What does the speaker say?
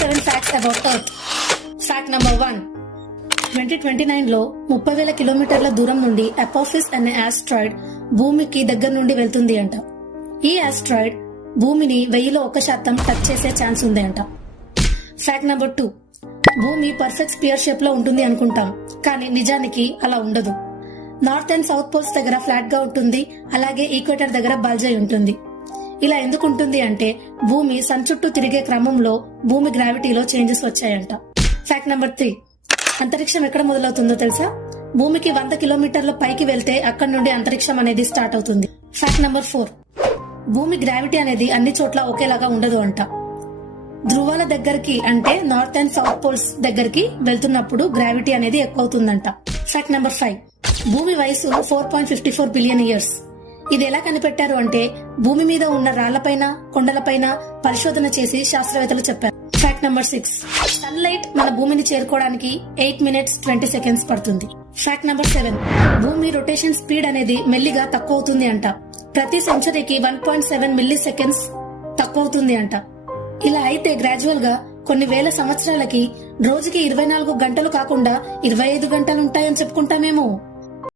7 facts about Earth. Fact number 1. 2029లో 30,000 కిలోమీటర్ల దూరం నుండి అపోఫిస్ అనే ఆస్ట్రాయిడ్ భూమికి దగ్గర నుండి వెళ్తుంది అంట. ఈ ఆస్ట్రాయిడ్ భూమిని 1,000% టచ్ చేసే ఛాన్స్ ఉంది అంట. Fact number 2. భూమి పర్ఫెక్ట్ స్పియర్ షేప్ లో ఉంటుంది అనుకుంటాం, కానీ నిజానికి అలా ఉండదు. నార్త్ అండ్ సౌత్ పోల్స్ దగ్గర ఫ్లాట్ గా ఉంటుంది, అలాగే ఈక్వేటర్ దగ్గర బల్జ్ అయి ఉంటుంది. ఇలా ఎందుకు ఉంటుంది అంటే భూమి సన్ చుట్టూ తిరిగే క్రమంలో భూమి గ్రావిటీలో చేంజెస్ వచ్చాయంట. Fact number 3. అంతరిక్షం ఎక్కడ మొదలవుతుందో తెలుసా? భూమికి 100 కిలోమీటర్ల పైకి వెళ్తే అక్కడి నుండి అంతరిక్షం అనేది స్టార్ట్ అవుతుంది. Fact number 4. భూమి గ్రావిటీ అనేది అన్ని చోట్ల ఒకేలాగా ఉండదు అంట. ధ్రువాల దగ్గరికి అంటే నార్త్ అండ్ సౌత్ పోల్స్ దగ్గరికి వెళ్తున్నప్పుడు గ్రావిటీ అనేది ఎక్కువ అవుతుందంట. Fact number 5. భూమి వయసు 4.54 బిలియన్ ఇయర్స్. ఇది ఎలా కనిపెట్టారు అంటే భూమి మీద ఉన్న రాళ్లపైన, కొండలపైన పరిశోధన చేసి శాస్త్రవేత్తలు చెప్పారు. Fact number 6. సన్ లైట్ మన భూమిని చేరుకోవడానికి 8 minutes 20 seconds పడుతుంది. Fact number 7. భూమి రొటేషన్ స్పీడ్ అనేది మెల్లిగా తక్కువ అవుతుంది అంట. ప్రతి సెంచరీకి 1.7 milliseconds తక్కువ అవుతుంది అంట. ఇలా అయితే గ్రాడ్యువల్ గా కొన్ని వేల సంవత్సరాలకి రోజుకి 24 గంటలు కాకుండా 25 గంటలు ఉంటాయని చెప్పుకుంటామేమో.